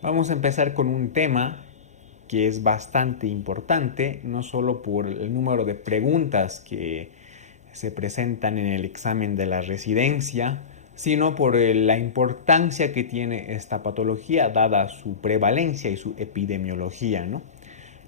Vamos a empezar con un tema que es bastante importante, no solo por el número de preguntas que se presentan en el examen de la residencia, sino por la importancia que tiene esta patología dada su prevalencia y su epidemiología, ¿no?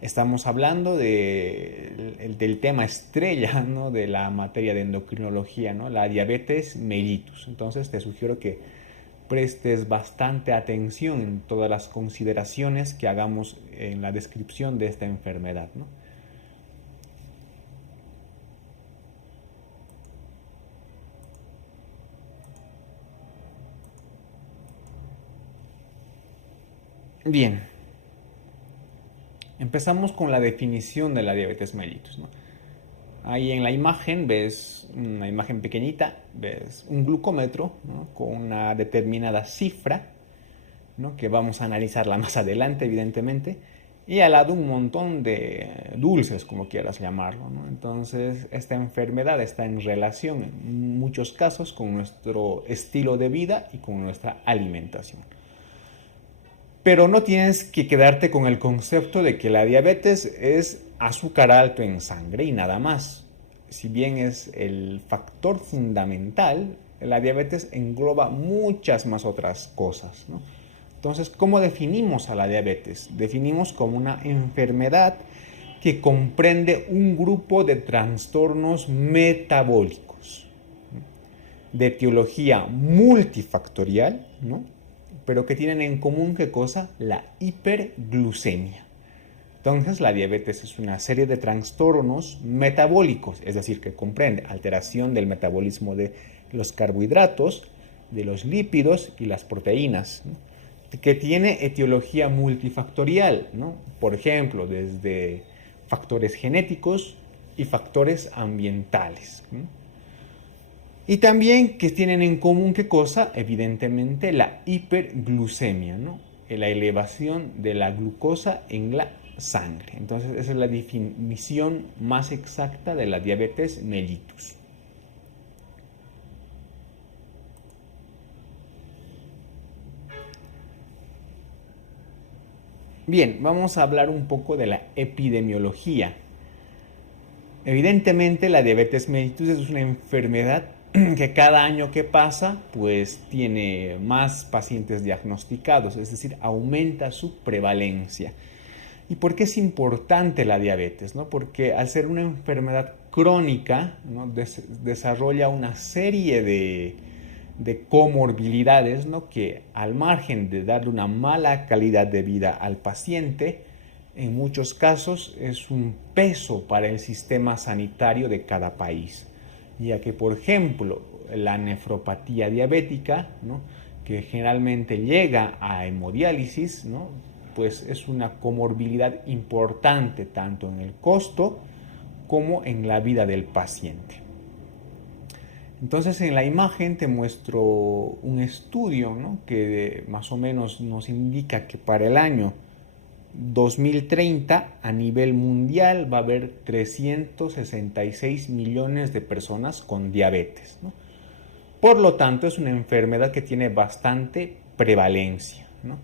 Estamos hablando del tema estrella, ¿no?, de la materia de endocrinología, ¿no?, la diabetes mellitus. Entonces te sugiero que prestes bastante atención en todas las consideraciones que hagamos en la descripción de esta enfermedad, ¿no? Bien, empezamos con la definición de la diabetes mellitus, ¿no? Ahí en la imagen ves una imagen pequeñita, ves un glucómetro, ¿no?, con una determinada cifra, ¿no?, que vamos a analizarla más adelante, evidentemente, y al lado un montón de dulces, como quieras llamarlo, ¿no? Entonces, esta enfermedad está en relación, en muchos casos, con nuestro estilo de vida y con nuestra alimentación. Pero no tienes que quedarte con el concepto de que la diabetes es azúcar alto en sangre y nada más. Si bien es el factor fundamental, la diabetes engloba muchas más otras cosas, ¿no? Entonces, ¿cómo definimos a la diabetes? Definimos como una enfermedad que comprende un grupo de trastornos metabólicos, ¿no?, de etiología multifactorial, ¿no?, pero que tienen en común, ¿qué cosa? La hiperglucemia. Entonces, la diabetes es una serie de trastornos metabólicos, es decir, que comprende alteración del metabolismo de los carbohidratos, de los lípidos y las proteínas, ¿no?, que tiene etiología multifactorial, ¿no? Por ejemplo, desde factores genéticos y factores ambientales, ¿no? Y también que tienen en común, ¿qué cosa? Evidentemente la hiperglucemia, ¿no?, la elevación de la glucosa en la sangre. Entonces, esa es la definición más exacta de la diabetes mellitus. Bien, vamos a hablar un poco de la epidemiología. Evidentemente, la diabetes mellitus es una enfermedad que cada año que pasa, pues tiene más pacientes diagnosticados, es decir, aumenta su prevalencia. ¿Y por qué es importante la diabetes, no? Porque al ser una enfermedad crónica, ¿no?, desarrolla una serie de comorbilidades, ¿no?, que al margen de darle una mala calidad de vida al paciente, en muchos casos es un peso para el sistema sanitario de cada país, ya que, por ejemplo, la nefropatía diabética, ¿no?, que generalmente llega a hemodiálisis, ¿no?, pues es una comorbilidad importante tanto en el costo como en la vida del paciente. Entonces, en la imagen te muestro un estudio, ¿no?, que más o menos nos indica que para el año 2030 a nivel mundial va a haber 366 millones de personas con diabetes, ¿no? Por lo tanto, es una enfermedad que tiene bastante prevalencia, ¿no?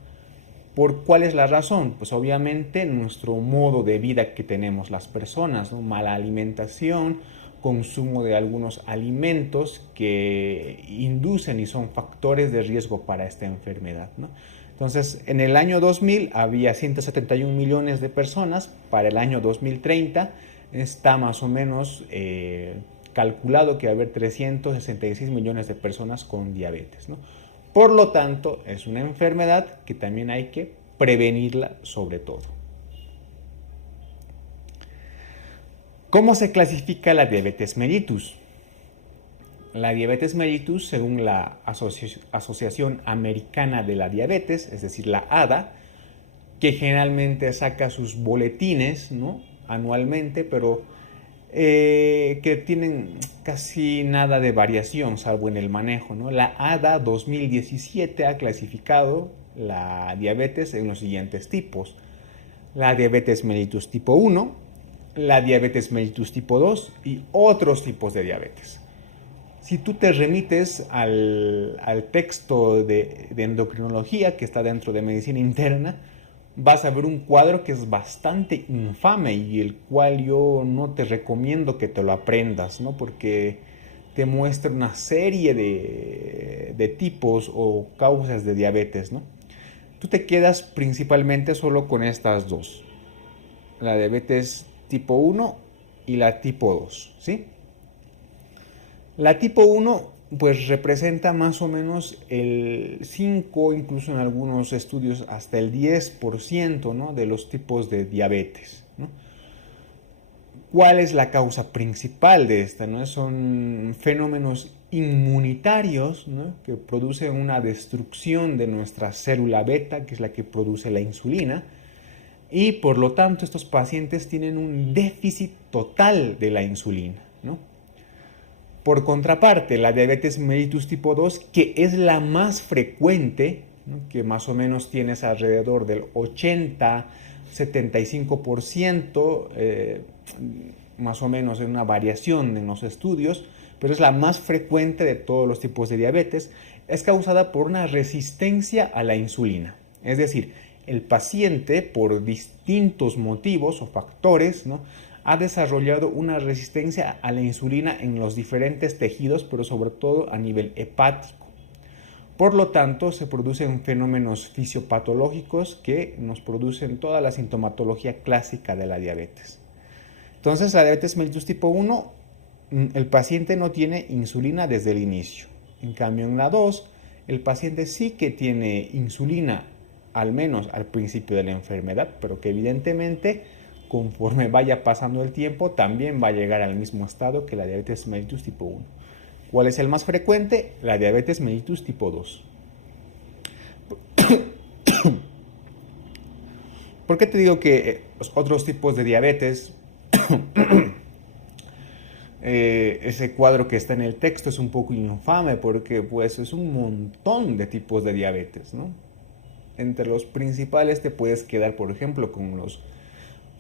¿Por cuál es la razón? Pues obviamente nuestro modo de vida que tenemos las personas, ¿no? Mala alimentación, consumo de algunos alimentos que inducen y son factores de riesgo para esta enfermedad, ¿no? Entonces, en el año 2000 había 171 millones de personas, para el año 2030 está más o menos calculado que va a haber 366 millones de personas con diabetes, ¿no? Por lo tanto, es una enfermedad que también hay que prevenirla sobre todo. ¿Cómo se clasifica la diabetes mellitus? La diabetes mellitus, según la Asociación Americana de la Diabetes, es decir, la ADA, que generalmente saca sus boletines, ¿no?, anualmente, pero que tienen casi nada de variación, salvo en el manejo, ¿no? La ADA 2017 ha clasificado la diabetes en los siguientes tipos: la diabetes mellitus tipo 1, la diabetes mellitus tipo 2 y otros tipos de diabetes. Si tú te remites al texto de endocrinología que está dentro de medicina interna, vas a ver un cuadro que es bastante infame y el cual yo no te recomiendo que te lo aprendas, ¿no? Porque te muestra una serie de tipos o causas de diabetes, ¿no? Tú te quedas principalmente solo con estas dos, la diabetes tipo 1 y la tipo 2, ¿sí? La tipo 1 pues representa más o menos el 5, incluso en algunos estudios hasta el 10%, ¿no?, de los tipos de diabetes, ¿no? ¿Cuál es la causa principal de esta, ¿no? Son fenómenos inmunitarios, ¿no?, que producen una destrucción de nuestra célula beta, que es la que produce la insulina, y por lo tanto estos pacientes tienen un déficit total de la insulina, ¿no? Por contraparte, la diabetes mellitus tipo 2, que es la más frecuente, ¿no?, que más o menos tienes alrededor del 80-75%, más o menos en una variación en los estudios, pero es la más frecuente de todos los tipos de diabetes, es causada por una resistencia a la insulina. Es decir, el paciente, por distintos motivos o factores, ¿no?, ha desarrollado una resistencia a la insulina en los diferentes tejidos, pero sobre todo a nivel hepático. Por lo tanto, se producen fenómenos fisiopatológicos que nos producen toda la sintomatología clásica de la diabetes. Entonces, la diabetes mellitus tipo 1, el paciente no tiene insulina desde el inicio. En cambio, en la 2, el paciente sí que tiene insulina, al menos al principio de la enfermedad, pero que evidentemente, conforme vaya pasando el tiempo, también va a llegar al mismo estado que la diabetes mellitus tipo 1. ¿Cuál es el más frecuente? La diabetes mellitus tipo 2. ¿Por qué te digo que los otros tipos de diabetes, ese cuadro que está en el texto es un poco infame? Porque pues es un montón de tipos de diabetes, ¿no? Entre los principales te puedes quedar, por ejemplo, con los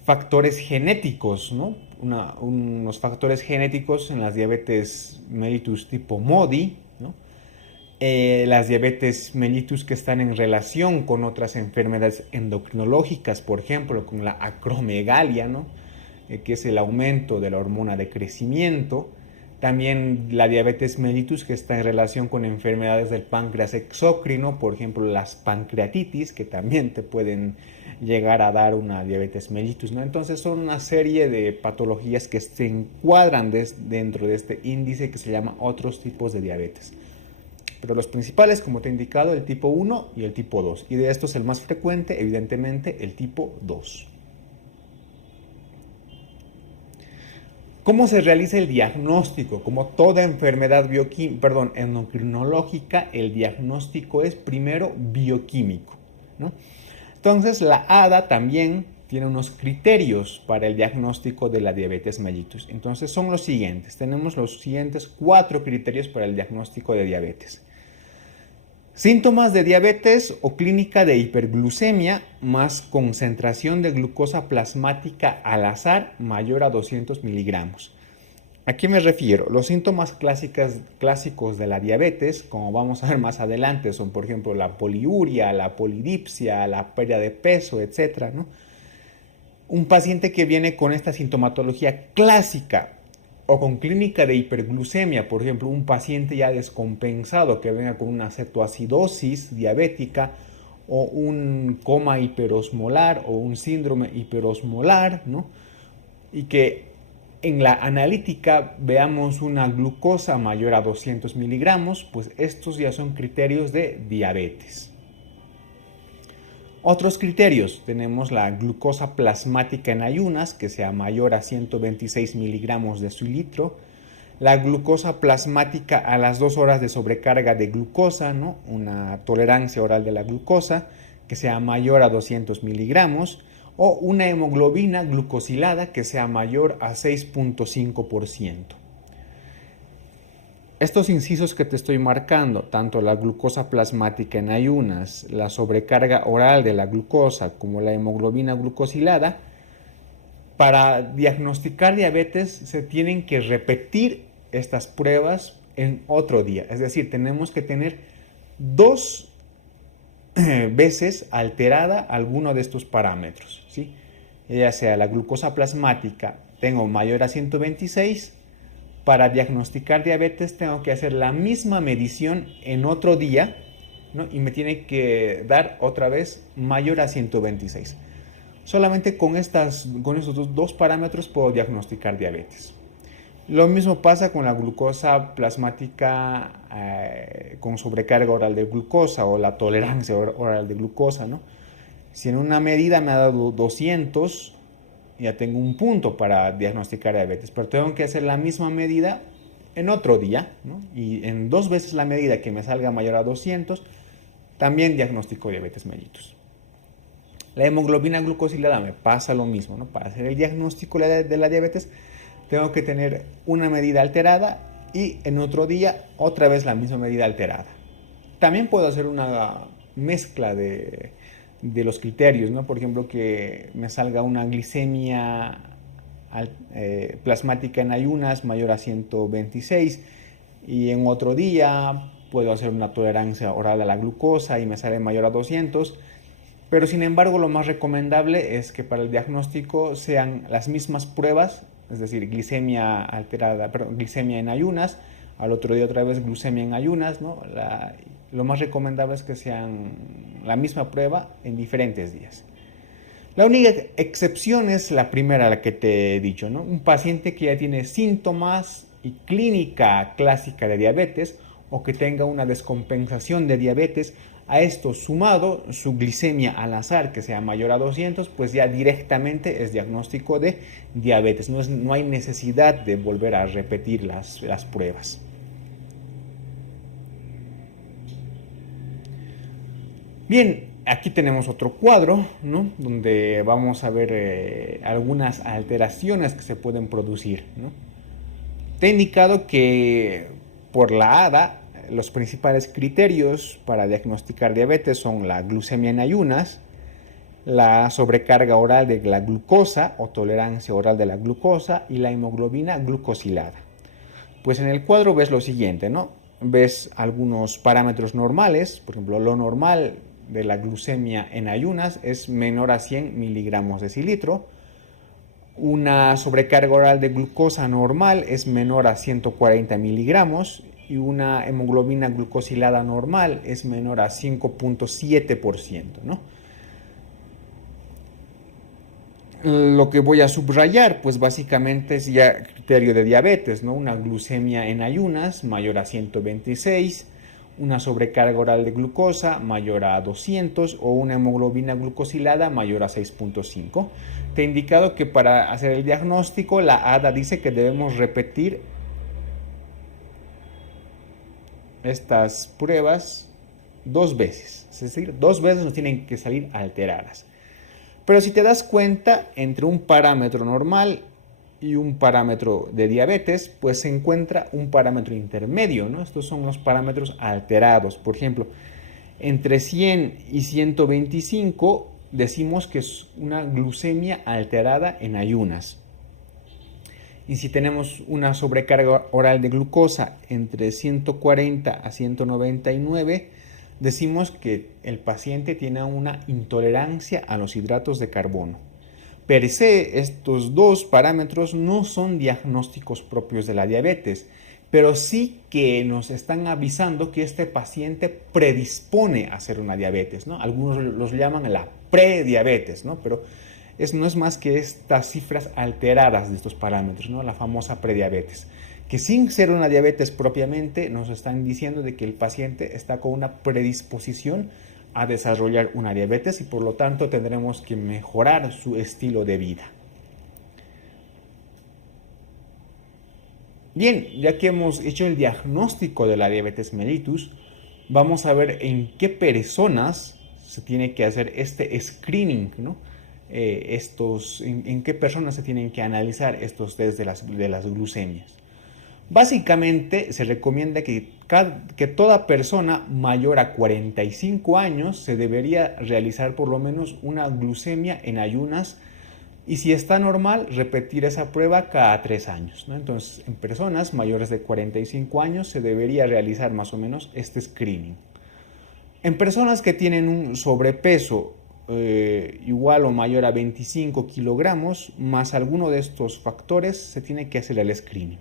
factores genéticos, ¿no? Unos factores genéticos en las diabetes mellitus tipo MODY, ¿no? Las diabetes mellitus que están en relación con otras enfermedades endocrinológicas, por ejemplo, con la acromegalia, ¿no?, que es el aumento de la hormona de crecimiento. También la diabetes mellitus que está en relación con enfermedades del páncreas exócrino, por ejemplo las pancreatitis, que también te pueden llegar a dar una diabetes mellitus, ¿no? Entonces son una serie de patologías que se encuadran dentro de este índice que se llama otros tipos de diabetes. Pero los principales, como te he indicado, el tipo 1 y el tipo 2. Y de estos el más frecuente, evidentemente, el tipo 2. ¿Cómo se realiza el diagnóstico? Como toda enfermedad endocrinológica, el diagnóstico es primero bioquímico, ¿no? Entonces, la ADA también tiene unos criterios para el diagnóstico de la diabetes mellitus. Entonces, son los siguientes. Tenemos los siguientes 4 criterios para el diagnóstico de diabetes. Síntomas de diabetes o clínica de hiperglucemia más concentración de glucosa plasmática al azar mayor a 200 miligramos. ¿A qué me refiero? Los síntomas clásicos de la diabetes, como vamos a ver más adelante, son por ejemplo la poliuria, la polidipsia, la pérdida de peso, etc., ¿no? Un paciente que viene con esta sintomatología clásica o con clínica de hiperglucemia, por ejemplo, un paciente ya descompensado que venga con una cetoacidosis diabética o un coma hiperosmolar o un síndrome hiperosmolar, ¿no?, y que en la analítica veamos una glucosa mayor a 200 miligramos, pues estos ya son criterios de diabetes. Otros criterios, tenemos la glucosa plasmática en ayunas, que sea mayor a 126 miligramos de litro, la glucosa plasmática a las 2 horas de sobrecarga de glucosa, ¿no?, una tolerancia oral de la glucosa, que sea mayor a 200 miligramos, o una hemoglobina glucosilada que sea mayor a 6.5%. Estos incisos que te estoy marcando, tanto la glucosa plasmática en ayunas, la sobrecarga oral de la glucosa como la hemoglobina glucosilada, para diagnosticar diabetes se tienen que repetir estas pruebas en otro día. Es decir, tenemos que tener 2 veces alterada alguno de estos parámetros, ¿sí? Ya sea la glucosa plasmática tengo mayor a 126, para diagnosticar diabetes tengo que hacer la misma medición en otro día, ¿no? Y me tiene que dar otra vez mayor a 126. Solamente con estos dos parámetros puedo diagnosticar diabetes. Lo mismo pasa con la glucosa plasmática con sobrecarga oral de glucosa o la tolerancia oral de glucosa, ¿no? Si en una medida me ha dado 200, ya tengo un punto para diagnosticar diabetes, pero tengo que hacer la misma medida en otro día, ¿no? Y en 2 veces la medida que me salga mayor a 200, también diagnostico diabetes mellitus. La hemoglobina glucosilada me pasa lo mismo, ¿no? Para hacer el diagnóstico de la diabetes tengo que tener una medida alterada y en otro día otra vez la misma medida alterada. También puedo hacer una mezcla de los criterios, ¿no? Por ejemplo, que me salga una glicemia plasmática en ayunas mayor a 126 y en otro día puedo hacer una tolerancia oral a la glucosa y me sale mayor a 200. Pero sin embargo, lo más recomendable es que para el diagnóstico sean las mismas pruebas, es decir, glicemia alterada, perdón, glicemia en ayunas, al otro día otra vez glucemia en ayunas, ¿no? Lo más recomendable es que sean la misma prueba en diferentes días. La única excepción es la primera, la que te he dicho, ¿no? Un paciente que ya tiene síntomas y clínica clásica de diabetes o que tenga una descompensación de diabetes, a esto sumado su glicemia al azar que sea mayor a 200, pues ya directamente es diagnóstico de diabetes. No hay necesidad de volver a repetir las pruebas. Bien, aquí tenemos otro cuadro, ¿no? Donde vamos a ver algunas alteraciones que se pueden producir, ¿no? Te he indicado que por la ADA los principales criterios para diagnosticar diabetes son la glucemia en ayunas, la sobrecarga oral de la glucosa o tolerancia oral de la glucosa y la hemoglobina glucosilada. Pues en el cuadro ves lo siguiente, ¿no? Ves algunos parámetros normales, por ejemplo, lo normal de la glucemia en ayunas es menor a 100 miligramos de decilitro. Una sobrecarga oral de glucosa normal es menor a 140 miligramos y una hemoglobina glucosilada normal es menor a 5.7%, ¿no? Lo que voy a subrayar, pues básicamente es ya criterio de diabetes, ¿no? Una glucemia en ayunas mayor a 126, una sobrecarga oral de glucosa mayor a 200 o una hemoglobina glucosilada mayor a 6.5. Te he indicado que para hacer el diagnóstico la ADA dice que debemos repetir estas pruebas 2 veces, es decir, 2 veces nos tienen que salir alteradas. Pero si te das cuenta, entre un parámetro normal y un parámetro de diabetes, pues se encuentra un parámetro intermedio, ¿no? Estos son los parámetros alterados. Por ejemplo, entre 100 y 125 decimos que es una glucemia alterada en ayunas. Y si tenemos una sobrecarga oral de glucosa entre 140 a 199, decimos que el paciente tiene una intolerancia a los hidratos de carbono. Per se, estos dos parámetros no son diagnósticos propios de la diabetes, pero sí que nos están avisando que este paciente predispone a hacer una diabetes, ¿no? Algunos los llaman la prediabetes, ¿no? Pero no es más que estas cifras alteradas de estos parámetros, ¿no? La famosa prediabetes, que sin ser una diabetes propiamente nos están diciendo de que el paciente está con una predisposición a desarrollar una diabetes y por lo tanto tendremos que mejorar su estilo de vida. Bien, ya que hemos hecho el diagnóstico de la diabetes mellitus, vamos a ver en qué personas se tiene que hacer este screening, ¿no? En qué personas se tienen que analizar estos test de las glucemias. Básicamente se recomienda que toda persona mayor a 45 años se debería realizar por lo menos una glucemia en ayunas Y si está normal, repetir esa prueba cada 3 años, ¿no? Entonces, en personas mayores de 45 años se debería realizar más o menos este screening. En personas que tienen un sobrepeso igual o mayor a 25 kilogramos, más alguno de estos factores, se tiene que hacer el screening.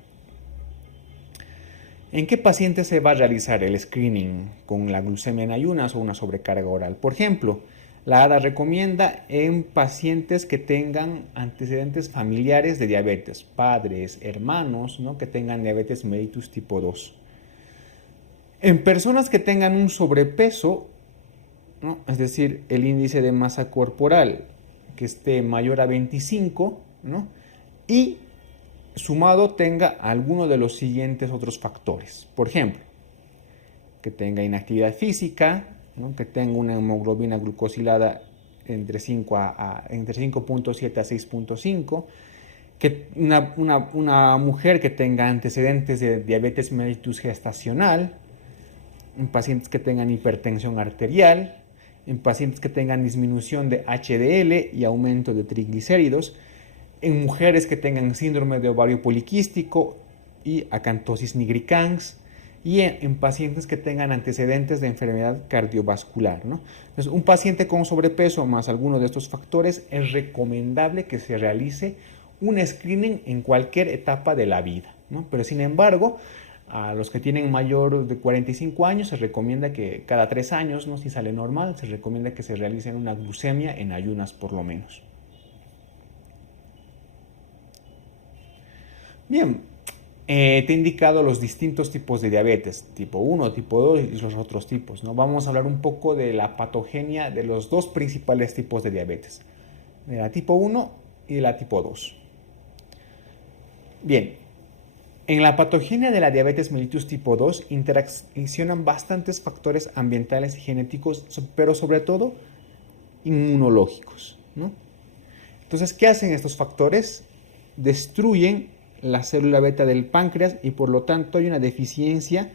¿En qué pacientes se va a realizar el screening con la glucemia en ayunas o una sobrecarga oral? Por ejemplo, la ADA recomienda en pacientes que tengan antecedentes familiares de diabetes, padres, hermanos, ¿no?, que tengan diabetes mellitus tipo 2. En personas que tengan un sobrepeso, ¿no?, es decir, el índice de masa corporal que esté mayor a 25, ¿no?, y sumado tenga alguno de los siguientes otros factores. Por ejemplo, que tenga inactividad física, ¿no?, que tenga una hemoglobina glucosilada entre 5.7 a 6.5, que una mujer que tenga antecedentes de diabetes mellitus gestacional, en pacientes que tengan hipertensión arterial, en pacientes que tengan disminución de HDL y aumento de triglicéridos, en mujeres que tengan síndrome de ovario poliquístico y acantosis nigricans, y en pacientes que tengan antecedentes de enfermedad cardiovascular, ¿no? Entonces, un paciente con sobrepeso más alguno de estos factores, es recomendable que se realice un screening en cualquier etapa de la vida, ¿no? Pero sin embargo, a los que tienen mayor de 45 años se recomienda que cada 3 años, ¿no?, si sale normal, se recomienda que se realicen una glucemia en ayunas por lo menos. Bien, te he indicado los distintos tipos de diabetes, tipo 1, tipo 2 y los otros tipos, ¿no? Vamos a hablar un poco de la patogenia de los dos principales tipos de diabetes, de la tipo 1 y de la tipo 2. Bien, en la patogenia de la diabetes mellitus tipo 2 interaccionan bastantes factores ambientales y genéticos, pero sobre todo inmunológicos, ¿no? Entonces, ¿qué hacen estos factores? Destruyen la célula beta del páncreas y por lo tanto hay una deficiencia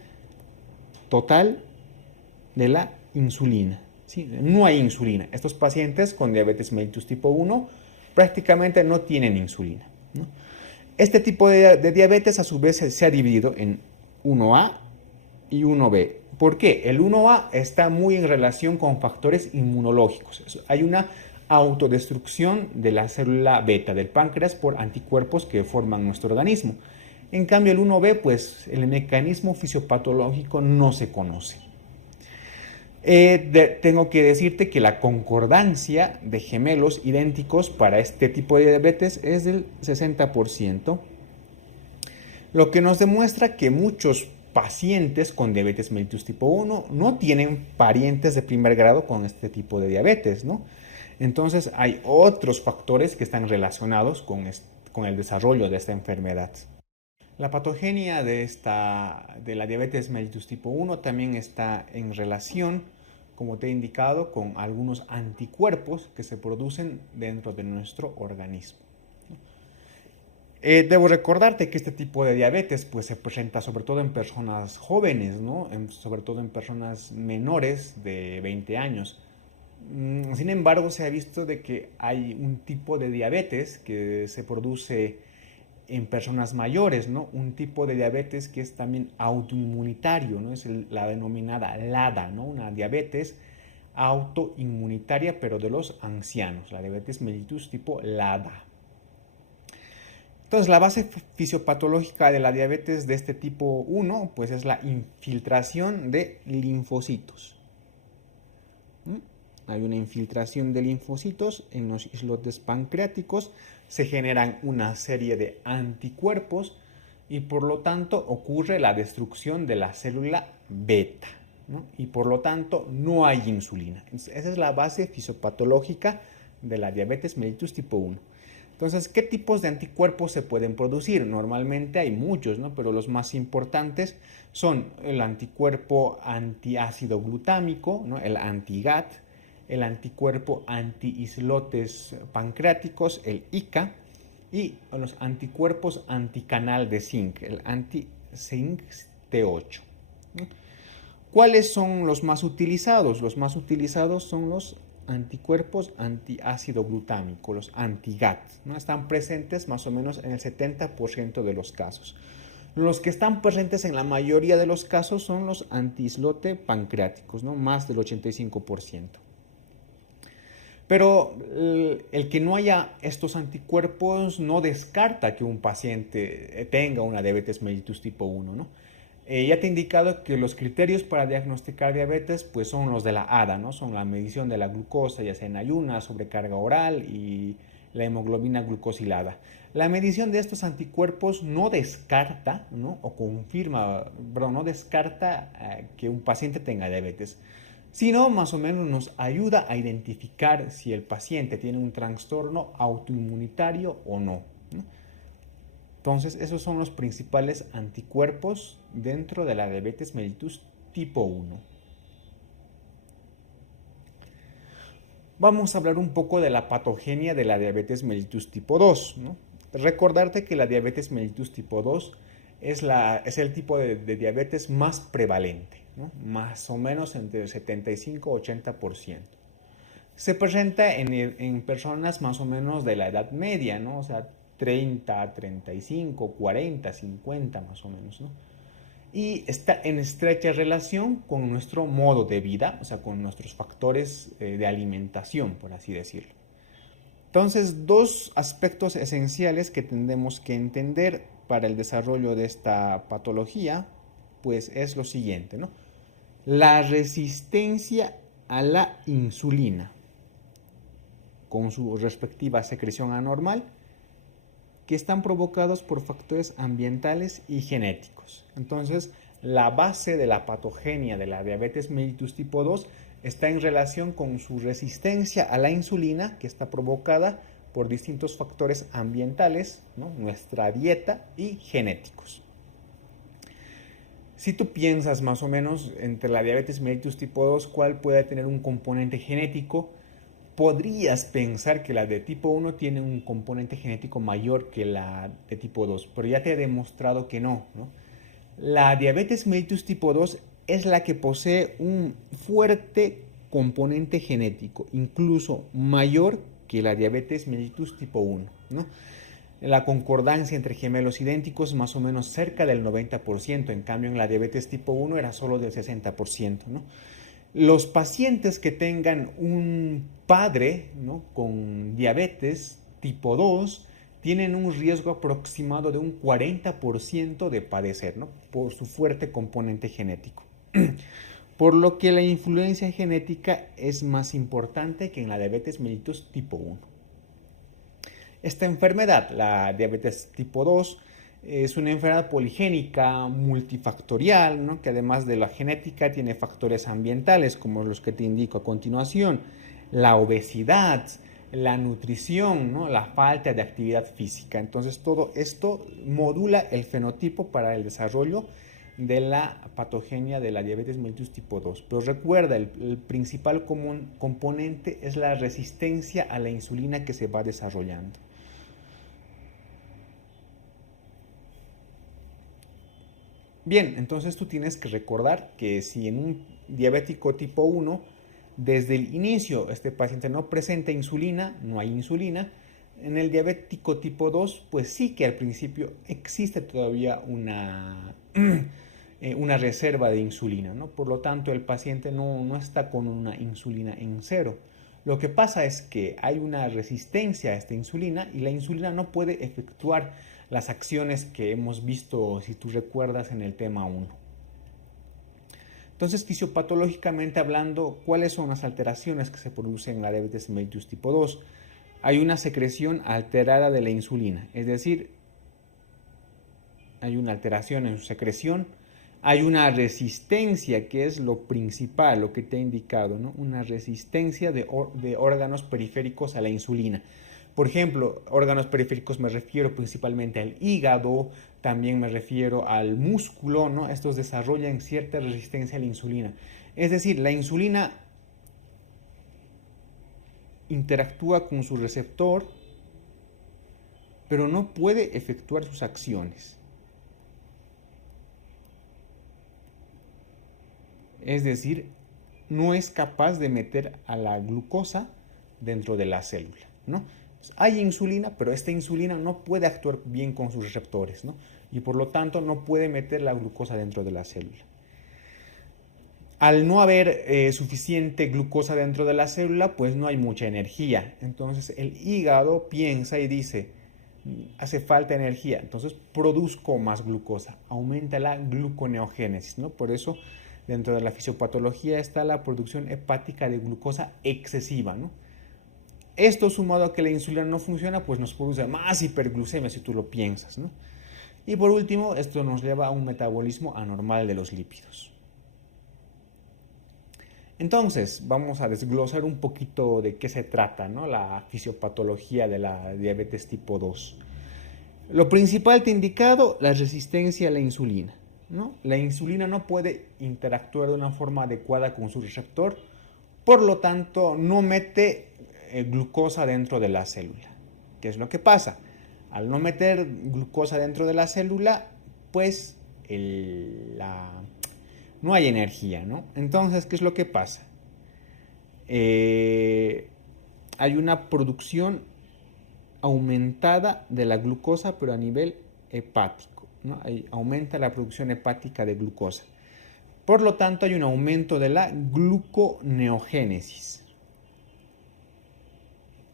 total de la insulina, ¿sí? No hay insulina. Estos pacientes con diabetes mellitus tipo 1 prácticamente no tienen insulina, ¿no? Este tipo de diabetes a su vez se ha dividido en 1A y 1B. ¿Por qué? El 1A está muy en relación con factores inmunológicos. Hay una autodestrucción de la célula beta del páncreas por anticuerpos que forman nuestro organismo. En cambio, el 1B, pues el mecanismo fisiopatológico no se conoce. Tengo que decirte que la concordancia de gemelos idénticos para este tipo de diabetes es del 60%, lo que nos demuestra que muchos pacientes con diabetes mellitus tipo 1 no tienen parientes de primer grado con este tipo de diabetes, ¿no? Entonces hay otros factores que están relacionados con el desarrollo de esta enfermedad. La patogenia de la diabetes mellitus tipo 1 también está en relación, como te he indicado, con algunos anticuerpos que se producen dentro de nuestro organismo. Debo recordarte que este tipo de diabetes pues, se presenta sobre todo en personas jóvenes, ¿no? Sobre todo en personas menores de 20 años. Sin embargo, se ha visto de que hay un tipo de diabetes que se produce en personas mayores, ¿no? Un tipo de diabetes que es también autoinmunitario, ¿no? Es la denominada LADA, ¿no? Una diabetes autoinmunitaria, pero de los ancianos, la diabetes mellitus tipo LADA. Entonces, la base fisiopatológica de la diabetes de este tipo 1, pues es la infiltración de linfocitos. Hay una infiltración de linfocitos en los islotes pancreáticos, se generan una serie de anticuerpos y por lo tanto ocurre la destrucción de la célula beta, ¿no? Y por lo tanto no hay insulina. Entonces, esa es la base fisiopatológica de la diabetes mellitus tipo 1. Entonces, ¿qué tipos de anticuerpos se pueden producir? Normalmente hay muchos, ¿no? Pero los más importantes son el anticuerpo antiácido glutámico, ¿no? El anti-GAT, el anticuerpo anti-islotes pancreáticos, el ICA, y los anticuerpos anticanal de zinc, el anti-zinc T8. ¿Cuáles son los más utilizados? Los más utilizados son los anticuerpos antiácido glutámico, los anti-GAT, ¿no? Están presentes más o menos en el 70% de los casos. Los que están presentes en la mayoría de los casos son los anti-islote pancreáticos, ¿no? Más del 85%. Pero el que no haya estos anticuerpos no descarta que un paciente tenga una diabetes mellitus tipo 1, ¿no? Ya te he indicado que los criterios para diagnosticar diabetes pues son los de la ADA, ¿no? Son la medición de la glucosa, ya sea en ayunas, sobrecarga oral y la hemoglobina glucosilada. La medición de estos anticuerpos no descarta, ¿no? O confirma, perdón, no descarta que un paciente tenga diabetes, sino más o menos nos ayuda a identificar si el paciente tiene un trastorno autoinmunitario o no, ¿no? Entonces, esos son los principales anticuerpos dentro de la diabetes mellitus tipo 1. Vamos a hablar un poco de la patogenia de la diabetes mellitus tipo 2, ¿no? Recordarte que la diabetes mellitus tipo 2 es el tipo de diabetes más prevalente, ¿no? Más o menos entre el 75 y 80%. Se presenta en personas más o menos de la edad media, ¿no? O sea, 30, 35, 40, 50 más o menos, ¿no? Y está en estrecha relación con nuestro modo de vida, o sea, con nuestros factores de alimentación, por así decirlo. Entonces, dos aspectos esenciales que tenemos que entender para el desarrollo de esta patología, pues es lo siguiente, ¿no? La resistencia a la insulina, con su respectiva secreción anormal, que están provocados por factores ambientales y genéticos. Entonces, la base de la patogenia de la diabetes mellitus tipo 2 está en relación con su resistencia a la insulina, que está provocada por distintos factores ambientales, ¿no? Nuestra dieta y genéticos. Si tú piensas más o menos entre la diabetes mellitus tipo 2, cuál puede tener un componente genético, podrías pensar que la de tipo 1 tiene un componente genético mayor que la de tipo 2, pero ya te he demostrado que no, ¿no? La diabetes mellitus tipo 2 es la que posee un fuerte componente genético, incluso mayor que la diabetes mellitus tipo 1, ¿no? La concordancia entre gemelos idénticos es más o menos cerca del 90%, en cambio en la diabetes tipo 1 era solo del 60%, ¿no? Los pacientes que tengan un padre, ¿no?, con diabetes tipo 2 tienen un riesgo aproximado de un 40% de padecer, ¿no?, por su fuerte componente genético. Por lo que la influencia genética es más importante que en la diabetes mellitus tipo 1. Esta enfermedad, la diabetes tipo 2, es una enfermedad poligénica, multifactorial, ¿no?, que además de la genética tiene factores ambientales como los que te indico a continuación: la obesidad, la nutrición, ¿no?, la falta de actividad física. Entonces todo esto modula el fenotipo para el desarrollo de la patogenia de la diabetes mellitus tipo 2. Pero recuerda, el principal componente es la resistencia a la insulina que se va desarrollando. Bien, entonces tú tienes que recordar que si en un diabético tipo 1, desde el inicio este paciente no presenta insulina, no hay insulina, en el diabético tipo 2, pues sí que al principio existe todavía una reserva de insulina, ¿no? Por lo tanto, el paciente no está con una insulina en cero. Lo que pasa es que hay una resistencia a esta insulina y la insulina no puede efectuar las acciones que hemos visto, si tú recuerdas, en el tema 1. Entonces, fisiopatológicamente hablando, ¿cuáles son las alteraciones que se producen en la diabetes mellitus tipo 2? Hay una secreción alterada de la insulina, es decir, hay una alteración en su secreción. Hay una resistencia, que es lo principal, lo que te he indicado, ¿no? Una resistencia de órganos periféricos a la insulina. Por ejemplo, órganos periféricos me refiero principalmente al hígado, también me refiero al músculo, ¿no? Estos desarrollan cierta resistencia a la insulina. Es decir, la insulina interactúa con su receptor, pero no puede efectuar sus acciones. Es decir, no es capaz de meter a la glucosa dentro de la célula, ¿no? Hay insulina, pero esta insulina no puede actuar bien con sus receptores, ¿no? Y por lo tanto no puede meter la glucosa dentro de la célula. Al no haber suficiente glucosa dentro de la célula, pues no hay mucha energía. Entonces el hígado piensa y dice, hace falta energía, entonces produzco más glucosa, aumenta la gluconeogénesis, ¿no? Por eso dentro de la fisiopatología está la producción hepática de glucosa excesiva, ¿no? Esto sumado a que la insulina no funciona, pues nos produce más hiperglucemia si tú lo piensas, ¿no? Y por último, esto nos lleva a un metabolismo anormal de los lípidos. Entonces, vamos a desglosar un poquito de qué se trata, ¿no? La fisiopatología de la diabetes tipo 2. Lo principal te he indicado, la resistencia a la insulina, ¿no? La insulina no puede interactuar de una forma adecuada con su receptor, por lo tanto, no mete glucosa dentro de la célula. ¿Qué es lo que pasa? Al no meter glucosa dentro de la célula, pues no hay energía, ¿no? Entonces, ¿qué es lo que pasa? Hay una producción aumentada de la glucosa, pero a nivel hepático, ¿no? Aumenta la producción hepática de glucosa. Por lo tanto, hay un aumento de la gluconeogénesis,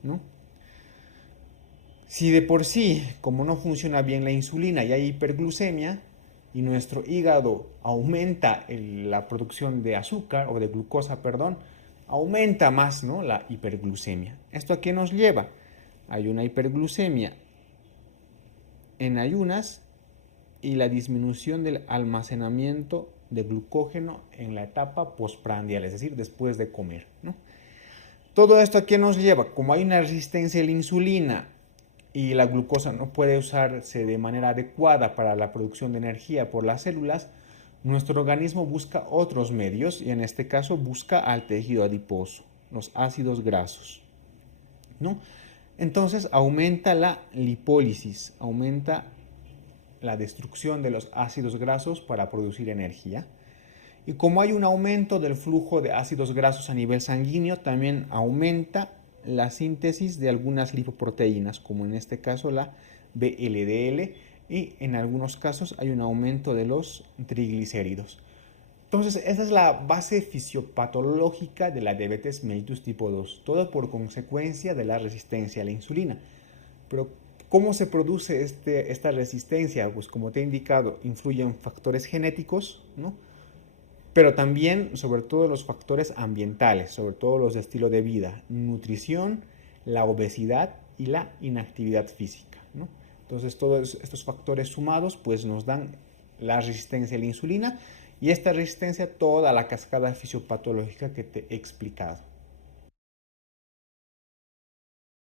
¿no? Si de por sí, como no funciona bien la insulina y hay hiperglucemia, y nuestro hígado aumenta la producción de azúcar o de glucosa, perdón, aumenta más, ¿no?, la hiperglucemia. ¿Esto a qué nos lleva? Hay una hiperglucemia en ayunas y la disminución del almacenamiento de glucógeno en la etapa postprandial, es decir, después de comer, ¿no? Todo esto a qué nos lleva? Como hay una resistencia a la insulina y la glucosa no puede usarse de manera adecuada para la producción de energía por las células, nuestro organismo busca otros medios y en este caso busca al tejido adiposo, los ácidos grasos, ¿no? Entonces aumenta la lipólisis, aumenta la destrucción de los ácidos grasos para producir energía. Y como hay un aumento del flujo de ácidos grasos a nivel sanguíneo, también aumenta la síntesis de algunas lipoproteínas, como en este caso la VLDL, y en algunos casos hay un aumento de los triglicéridos. Entonces, esa es la base fisiopatológica de la diabetes mellitus tipo 2, todo por consecuencia de la resistencia a la insulina. Pero, ¿cómo se produce esta resistencia? Pues como te he indicado, influyen factores genéticos, ¿no?, pero también, sobre todo, los factores ambientales, sobre todo los de estilo de vida, nutrición, la obesidad y la inactividad física, ¿no? Entonces, todos estos factores sumados pues nos dan la resistencia a la insulina y esta resistencia toda la cascada fisiopatológica que te he explicado.